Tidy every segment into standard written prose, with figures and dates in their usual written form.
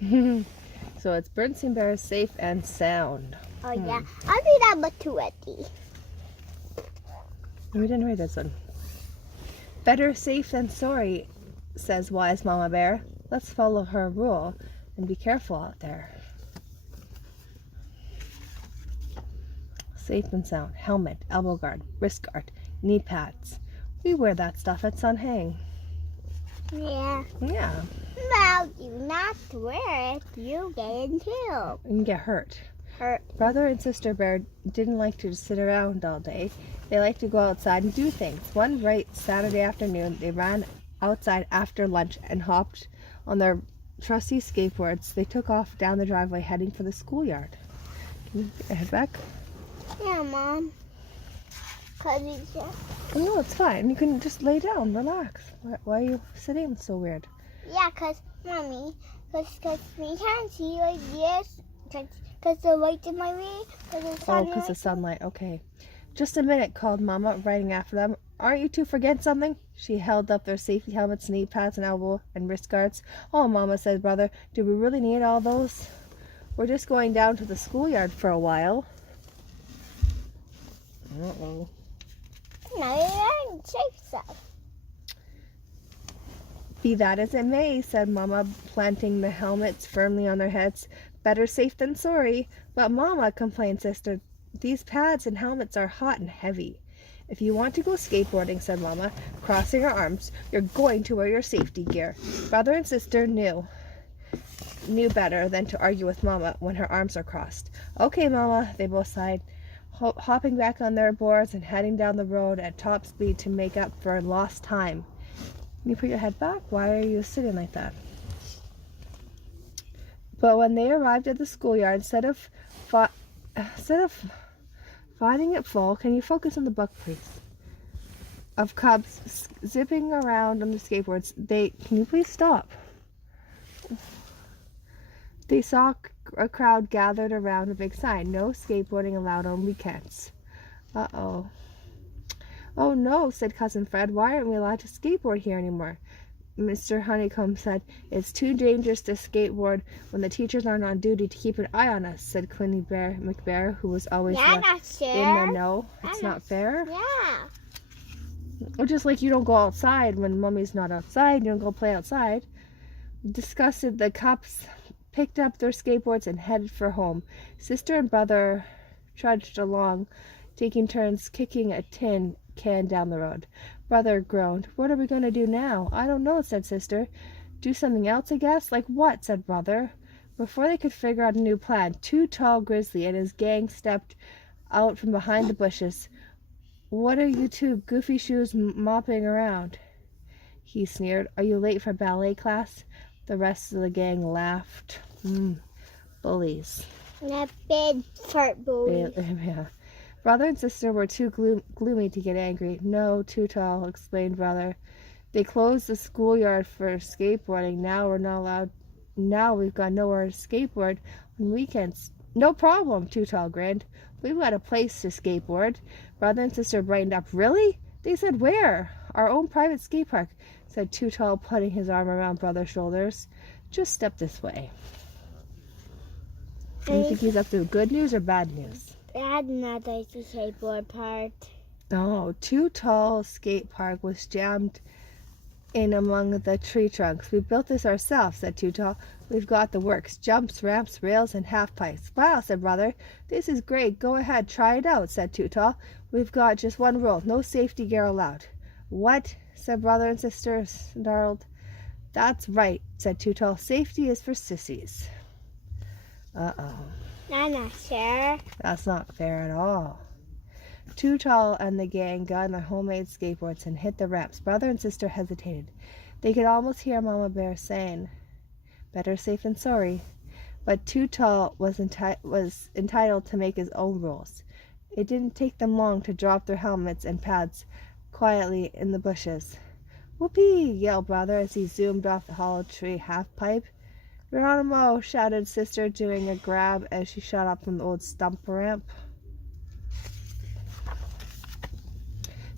So it's Berenstain Bears safe and sound. Oh, yeah. I'll read that book too, Eddie. We didn't read this one. Better safe than sorry, says wise Mama Bear. Let's follow her rule and be careful out there. Safe and sound. Helmet, elbow guard, wrist guard, knee pads. We wear that stuff at Sun Hang. Yeah. Yeah. Well, you not wear it, you get killed. And get hurt. Hurt. Brother and Sister Bear didn't like to sit around all day. They liked to go outside and do things. One bright Saturday afternoon, they ran outside after lunch and hopped on their trusty skateboards. They took off down the driveway, heading for the schoolyard. Can you get your head back? Yeah, Mom. Cause you just... Oh, no, it's fine. You can just lay down, relax. Why are you sitting so weird? Yeah, cause Mommy, cause we can't see like this, cause the light's in my way, cause the Oh, sun. because the sunlight. Okay. Just a minute, called Mama, riding after them. Aren't you two forgetting something? She held up their safety helmets, knee pads, and elbow and wrist guards. Oh, Mama, said Brother, do we really need all those? We're just going down to the schoolyard for a while. Uh-oh. No, you didn't say so. Be that as it may, said Mama, planting the helmets firmly on their heads. Better safe than sorry. But Mama, complained Sister, these pads and helmets are hot and heavy. If you want to go skateboarding, said Mama, crossing her arms, you're going to wear your safety gear. Brother and Sister knew better than to argue with Mama when her arms are crossed. Okay, Mama, they both sighed, hopping back on their boards and heading down the road at top speed to make up for lost time. Can you put your head back? Why are you sitting like that? But when they arrived at the schoolyard, instead of finding it full, can you focus on the book, please? Of cubs zipping around on the skateboards. Can you please stop? They saw a crowd gathered around a big sign. No skateboarding allowed on weekends. Uh-oh. Oh no, said Cousin Fred. Why aren't we allowed to skateboard here anymore? Mr. Honeycomb said, it's too dangerous to skateboard when the teachers aren't on duty to keep an eye on us, said Quinny McBear, who was always not in the know. It's not fair. Yeah. Or just like you don't go outside when Mummy's not outside, you don't go play outside. Disgusted, the cops picked up their skateboards and headed for home. Sister and Brother trudged along, taking turns kicking a tin can down the road. Brother groaned. What are we going to do now? I don't know, said Sister. Do something else, I guess. Like what? Said Brother. Before they could figure out a new plan, Too Tall Grizzly and his gang stepped out from behind the bushes. What are you two goofy shoes mopping around? He sneered. Are you late for ballet class? The rest of the gang laughed. Bullies. That big fart bully. Yeah. Brother and Sister were too gloomy to get angry. No, Too Tall, explained Brother. They closed the schoolyard for skateboarding. Now we're not allowed. Now we've got nowhere to skateboard on weekends. No problem, Too Tall grinned. We've got a place to skateboard. Brother and Sister brightened up. Really? They said where? Our own private skate park, said Too Tall, putting his arm around Brother's shoulders. Just step this way. Do you think he's up to good news or bad news? Bad, not like the skateboard part. No, Too Tall skate park was jammed in among the tree trunks. We built this ourselves, said Too Tall. We've got the works, jumps, ramps, rails, and half pipes. Wow, said Brother. This is great. Go ahead, try it out, said Too Tall. We've got just one rule, no safety gear allowed. What? Said Brother and Sister, snarled. That's right, said Too Tall. Safety is for sissies. Uh-oh. I'm not sure. That's not fair at all. Too Tall and the gang got on their homemade skateboards and hit the ramps. Brother and Sister hesitated. They could almost hear Mama Bear saying, better safe than sorry. But Too Tall was entitled to make his own rules. It didn't take them long to drop their helmets and pads quietly in the bushes. Whoopee! Yelled Brother as he zoomed off the hollow tree half-pipe. Geronimo! Shouted Sister, doing a grab as she shot up from the old stump ramp.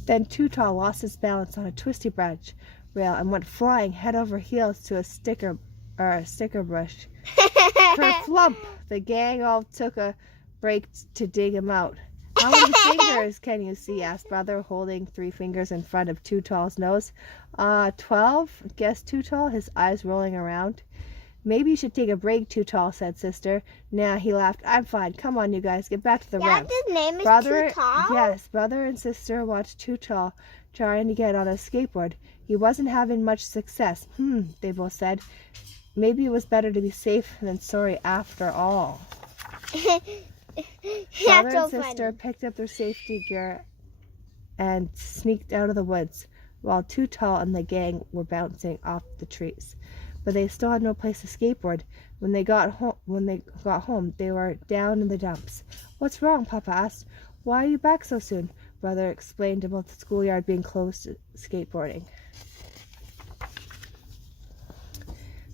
Then Too Tall lost his balance on a twisty branch rail and went flying head over heels to a sticker sticker brush. Kerflump! The gang all took a break to dig him out. How many fingers can you see? Asked Brother, holding 3 fingers in front of Too Tall's nose. 12, guessed Too Tall, his eyes rolling around. Maybe you should take a break, Too Tall, said Sister. Nah, he laughed. I'm fine. Come on, you guys, get back to the ramps. His name is Brother, Too Tall? yes, Brother and Sister watched Too Tall trying to get on a skateboard. He wasn't having much success. They both said. Maybe it was better to be safe than sorry after all. Brother and Sister picked up their safety gear and sneaked out of the woods, while Too Tall and the gang were bouncing off the trees. But they still had no place to skateboard. When they got home, they were down in the dumps. What's wrong? Papa asked. Why are you back so soon? Brother explained about the schoolyard being closed to skateboarding.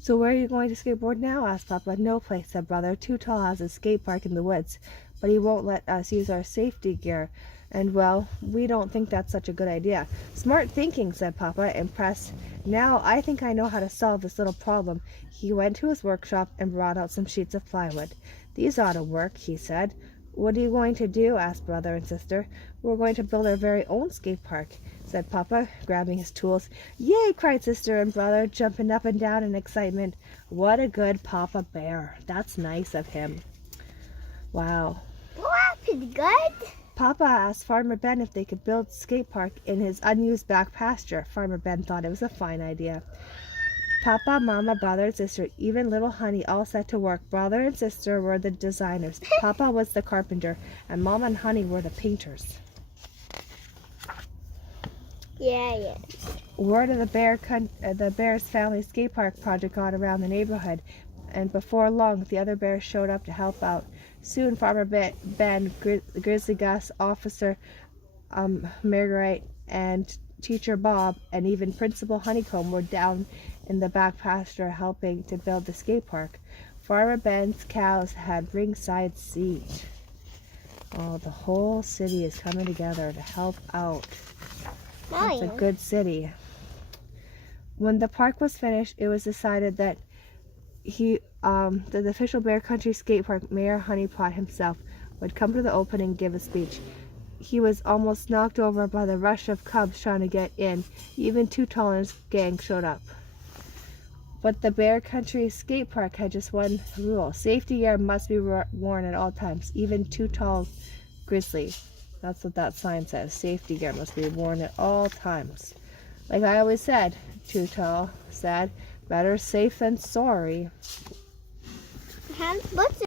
So where are you going to skateboard now? Asked Papa. No place, said Brother. Too Tall has a skate park in the woods, but he won't let us use our safety gear. And, well, we don't think that's such a good idea. Smart thinking, said Papa, impressed. Now I think I know how to solve this little problem. He went to his workshop and brought out some sheets of plywood. These ought to work, he said. What are you going to do? Asked Brother and Sister. We're going to build our very own skate park, said Papa, grabbing his tools. Yay! Cried Sister and Brother, jumping up and down in excitement. What a good Papa Bear. That's nice of him. Wow. Well, that's pretty good. Papa asked Farmer Ben if they could build a skate park in his unused back pasture. Farmer Ben thought it was a fine idea. Papa, Mama, Brother, and Sister, even little Honey all set to work. Brother and Sister were the designers. Papa was the carpenter, and Mama and Honey were the painters. Yeah. Word of the Bears family skate park project got around the neighborhood, and before long the other bears showed up to help out. Soon Farmer Ben, Grizzly Gus, Officer Marguerite, and Teacher Bob, and even Principal Honeycomb were down in the back pasture helping to build the skate park. Farmer Ben's cows had ringside seat. Oh, the whole city is coming together to help out. It's a good city. When the park was finished, it was decided that the official Bear Country Skate Park Mayor Honeypot himself would come to the opening and give a speech. He was almost knocked over by the rush of cubs trying to get in. Even Too Tall and his gang showed up. But the Bear Country Skate Park had just one rule. Safety gear must be worn at all times, even Too Tall Grizzly. That's what that sign says. Safety gear must be worn at all times. Like I always said, Too Tall said, better safe than sorry. What's